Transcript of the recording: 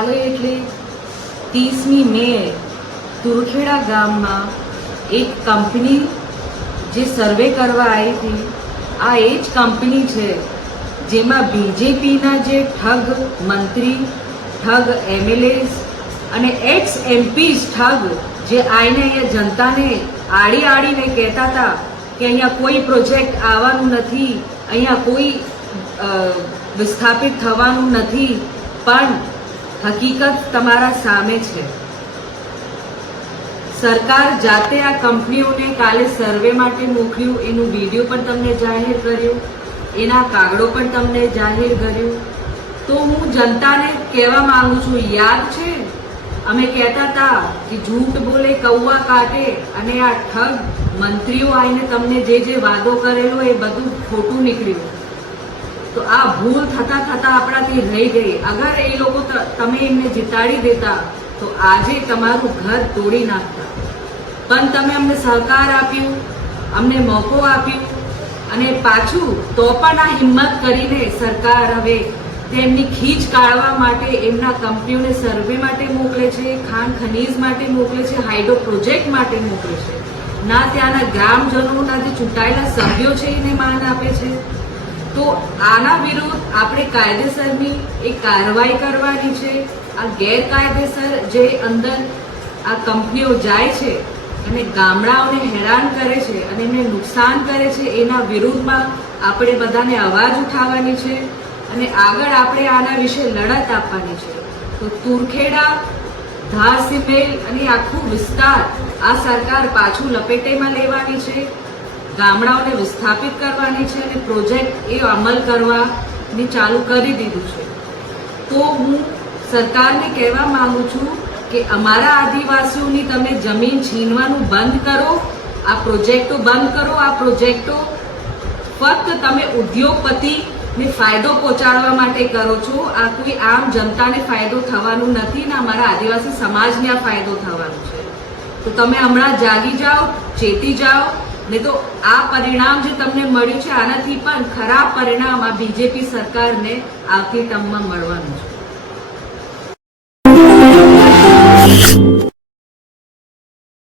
કાલે એટલે 30મી મે તુરખેડા ગામમાં એક કંપની જે સર્વે કરવા આવી હતી, આ એ જ કંપની છે જેમાં બીજેપીના જે ઠગ મંત્રી, ઠગ એમએલએસ અને એક્સ એમપીઝ ઠગ જે આઈને અહીંયા જનતાને આડીને કહેતા હતા કે અહીંયા કોઈ પ્રોજેક્ટ આવવાનું નથી, અહીંયા કોઈ વિસ્થાપિત થવાનું નથી, પણ હકીકત તમારા સામે છે। સરકાર જાતે આ કંપનીઓને કાલે સર્વે માટે મોકલ્યું, એનું વિડીયો પણ તમને જાહેર કર્યું, એના કાગળો પણ તમને જાહેર કર્યું। તો હું જનતાને કહેવા માંગુ છું, યાદ છે અમે કહેતા હતા કે झूठ બોલે કૌવા કાટે, અને આ ઠગ મંત્રીઓ આવીને તમને જે વાદો કરેલો એ બધું ખોટું નીકળ્યું। તો આ ભૂલ થતા આપણાથી રહી ગઈ। અગર એ લોકો તમે એમને જીતાડી દેતા તો આજે તમારું ઘર તોડી નાખતા, પણ તમે અમને સહકાર આપ્યું, અમને મોકો આપ્યું, અને પાછું તો પણ આ હિંમત કરીને સરકાર હવે તેમની ખીચ કાઢવા માટે એમના કંપનીઓને સર્વે માટે મોકલે છે, ખાણ ખનીજ માટે મોકલે છે, હાઇડ્રો પ્રોજેક્ટ માટે મોકલે છે, ના ત્યાંના ગ્રામજનોના જે ચૂંટાયેલા સભ્યો છે એને માન આપે છે। તો આના વિરુદ્ધ આપણે કાયદેસરની એક કાર્યવાહી કરવાની છે। આ ગેરકાયદેસર જે અંદર આ કંપનીઓ જાય છે અને ગામડાઓને હેરાન કરે છે અને એમને નુકસાન કરે છે, એના વિરુદ્ધમાં આપણે બધાને અવાજ ઉઠાવવાની છે અને આગળ આપણે આના વિશે લડત આપવાની છે। તો તુરખેડા, ધારસીમેલ અને આખું વિસ્તાર આ સરકાર પાછું લપેટેમાં લેવાની છે, ગામડાઓને વિસ્થાપિત કરવાની છે અને પ્રોજેક્ટ એ અમલ કરવાની ચાલુ કરી દીધું છે। તો હું સરકારને કહેવા માંગુ છું કે અમારા આદિવાસીઓની તમે જમીન છીનવાનું બંધ કરો, આ પ્રોજેક્ટો બંધ કરો। આ પ્રોજેક્ટો ફક્ત તમે ઉદ્યોગપતિને ફાયદો પહોંચાડવા માટે કરો છો, આ કોઈ આમ જનતાને ફાયદો થવાનું નથી ને અમારા આદિવાસી સમાજને આ ફાયદો થવાનું છે। તો તમે હમણાં જાગી જાઓ, ચેતી જાઓ, ને તો આ પરિણામ જે તમને મળ્યું છે આનાથી પણ ખરાબ પરિણામ આ બીજેપી સરકારને આવતી ટર્મમાં મળવાનું છે।